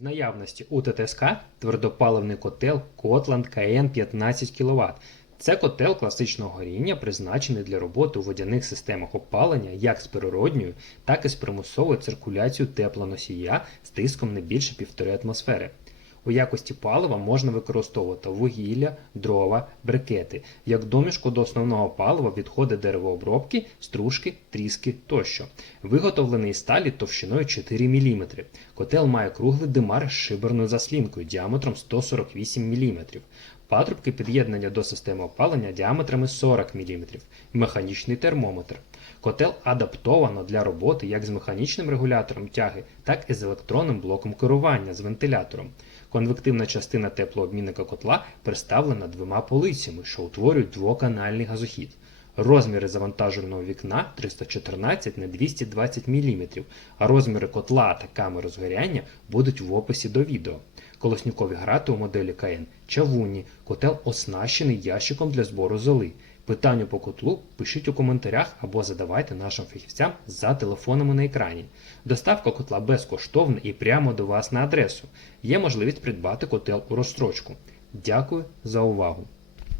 В наявності у ТТСК твердопаливний котел Котланд КН 15 кВт. Це котел класичного горіння, призначений для роботи у водяних системах опалення як з природньою, так і з примусовою циркуляцією теплоносія з тиском не більше 1,5 атмосфери. У якості палива можна використовувати вугілля, дрова, брикети. Як домішку до основного палива відходи деревообробки, стружки, тріски тощо. Виготовлений із сталі товщиною 4 мм. Котел має круглий димар з шиберною заслінкою діаметром 148 мм. Патрубки під'єднання до системи опалення діаметрами 40 мм. Механічний термометр. Котел адаптовано для роботи як з механічним регулятором тяги, так і з електронним блоком керування з вентилятором. Конвективна частина теплообмінника котла представлена двома полицями, що утворюють двоканальний газохід. Розміри завантажувального вікна 314 на 220 мм, а розміри котла та камери згоряння будуть в описі до відео. Колоснюкові грати у моделі КН чавунні, котел оснащений ящиком для збору золи. Питання по котлу пишіть у коментарях або задавайте нашим фахівцям за телефонами на екрані. Доставка котла безкоштовна і прямо до вас на адресу. Є можливість придбати котел у розстрочку. Дякую за увагу!